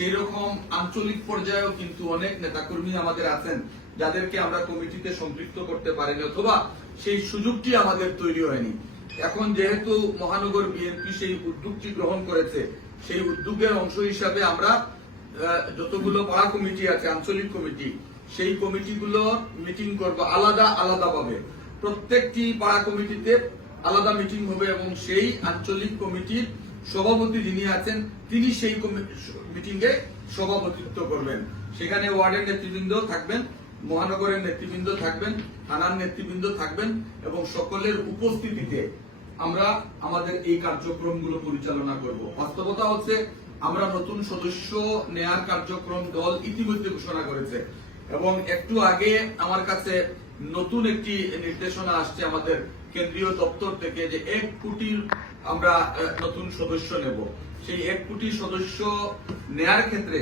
সেই রকম আঞ্চলিক পর্যায়েও কিন্তু অনেক নেতাকর্মী আমাদের আছেন, যাদেরকে আমরা কমিটিতে সম্পৃক্ত করতে পারিনি অথবা সেই সুযোগটি আমাদের তৈরি হয়নি। এখন যেহেতু মহানগর বিএনপি সেই উদ্যোগটি গ্রহণ করেছে, সেই উদ্যোগের অংশ হিসাবে আমরা যতগুলো পাড়া কমিটি আছে, আঞ্চলিক কমিটি, সেই কমিটিগুলো মিটিং করব আলাদা আলাদা ভাবে প্রত্যেকটি পাড়া কমিটিতে আলাদা মিটিং হবে এবং সেই আঞ্চলিক কমিটির সভাপতি যিনি আছেন, তিনি সেই মিটিং এ সভাপতিত্ব করবেন। সেখানে ওয়ার্ডের নেতৃবৃন্দ থাকবেন, মহানগরের নেতৃবৃন্দ থাকবেন, থানার নেতৃবৃন্দ থাকবেন এবং সকলের উপস্থিতিতে আমরা আমাদের এই কার্যক্রমগুলো পরিচালনা করব। বাস্তবতা হচ্ছে, আমরা নতুন সদস্য নেয়ার কার্যক্রম দল ইতিমধ্যে ঘোষণা করেছে। এবং একটু আগে আমার কাছে নতুন একটি নির্দেশনা আসছে আমাদের কেন্দ্রীয় দপ্তর থেকে যে এক কোটির আমরা নতুন সদস্য নেব। সেই এক কোটি সদস্য নেয়ার ক্ষেত্রে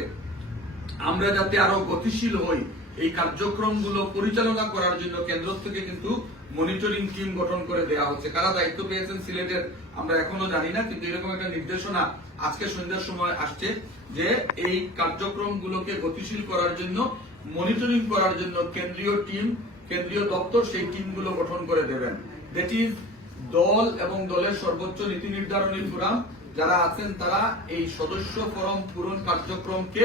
আমরা যাতে আরও গতিশীল হই, এই কার্যক্রমগুলো পরিচালনা করার জন্য কেন্দ্র থেকে কিন্তু মনিটরিং টিম গঠন করে দেওয়া হচ্ছে। কারা দায়িত্ব পেয়েছেন সিলেটের, আমরা এখনও জানি না, কিন্তু এরকম একটা নির্দেশনা আজকে সন্ধ্যার সময় আসছে যে এই কার্যক্রমগুলোকে গতিশীল করার জন্য মনিটরিং করার জন্য কেন্দ্রীয় টিম কেন্দ্রীয় দপ্তর সেই টিমগুলো গঠন করে দেবেন। দ্যাট ইজ দল এবং দলের সর্বোচ্চ নীতি নির্ধারণী ফোরাম যারা আছেন তারা এই সদস্য ফরম পূরণ কার্যক্রমকে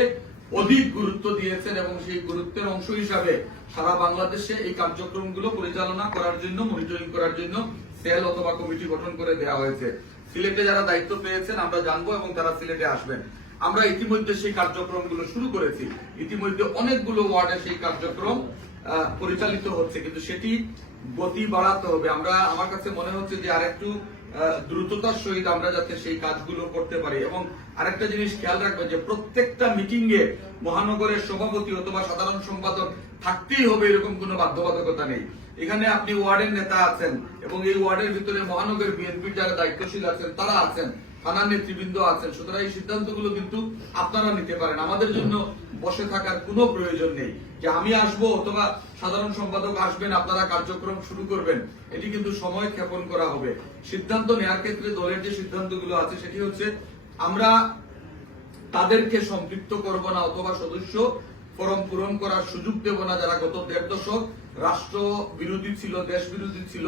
অধিক গুরুত্ব দিয়েছেন এবং সেই গুরুত্বের অংশ হিসাবে সারা বাংলাদেশে এই কার্যক্রমগুলো পরিচালনা করার জন্য মনিটরিং করার জন্য সেল অথবা কমিটি গঠন করে দেওয়া হয়েছে। সিলেটে যারা দায়িত্ব পেয়েছেন আমরা জানব এবং তারা সিলেটে আসবেন। আমরা ইতিমধ্যে সেই কার্যক্রমগুলো শুরু করেছি। ইতিমধ্যে অনেকগুলো ওয়ার্ডে সেই কার্যক্রম পরিচালিত হচ্ছে কিন্তু সেটি গতি বাড়াতে হবে। আমরা আমার কাছে মনে হচ্ছে যে আরেকটু আহ, দ্রুততার সহিত আমরা যাতে সেই কাজগুলো করতে পারি। এবং আরেকটা জিনিস খেয়াল রাখবেন যে প্রত্যেকটা মিটিং এ মহানগরের সভাপতি অথবা সাধারণ সম্পাদক থাকতেই হবে এরকম কোনো বাধ্যবাধকতা নেই। এখানে আপনি ওয়ার্ডের নেতা আছেন এবং এই ওয়ার্ডের ভিতরে মহানগর বিএনপির যারা দায়িত্বশীল আছেন তারা আছেন। থানার নেতৃবৃন্দ আছেন। সুতরাং এই সিদ্ধান্তগুলো কিন্তু আপনারা নিতে পারেন। আমাদের জন্য বসে থাকার কোনো প্রয়োজন নেই। যে আমি আসব অথবা সাধারণ সম্পাদক আসবেন, আপনারা কার্যক্রম শুরু করবেন, এটি কিন্তু সময় ক্ষেপণ করা হবে। সিদ্ধান্ত নেওয়ার ক্ষেত্রে দলের যে সিদ্ধান্তগুলো আছে, সেটি হচ্ছে আমরা তাদেরকে সম্পৃক্ত করব না, অথবা সদস্য ফরম পূরণ করার সুযোগ দেব না যারা গত দেড় দশক রাষ্ট্র বিরোধী ছিল, দেশ বিরোধী ছিল,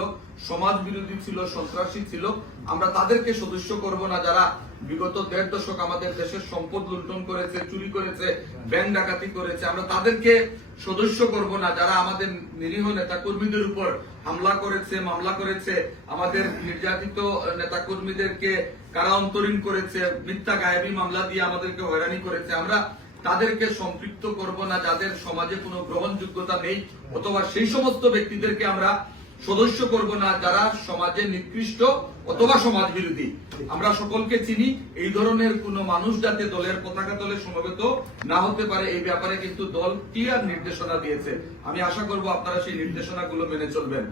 সমাজ বিরোধী ছিল, সন্ত্রাসী ছিল। আমরা তাদেরকে সদস্য করব না যারা বিগত দেড় দশক আমাদের দেশের সম্পদ লুণ্ঠন করেছে, চুরি করেছে, ব্যাংক ডাকাতি করেছে। আমরা তাদেরকে সদস্য করব না যারা আমাদের নিরীহ নেতা কর্মীদের উপর হামলা করেছে, মামলা করেছে। আমাদের নির্যাতিত নেতা কর্মীদেরকে কারা অন্তরীণ করেছে, মিথ্যা গায়েবী মামলা দিয়ে আমাদেরকে হয়রানি করেছে। আমরা তাদেরকে সম্পৃক্ত করব না, যাদের সমাজে কোনো গ্রহণযোগ্যতা নেই, অথবা সেই সমস্ত ব্যক্তিদেরকে আমরা সদস্য করব না, যারা সমাজে নিকৃষ্ট অথবা সমাজ বিরোধী। আমরা সকলকে চিনি, এই ধরনের কোনো মানুষ যাতে দলের পতাকা দলে সমবেত না হতে পারে, এই ব্যাপারে কিন্তু দল ক্লিয়ার নির্দেশনা দিয়েছে। আমি আশা করব আপনারা সেই নির্দেশনাগুলো মেনে চলবেন।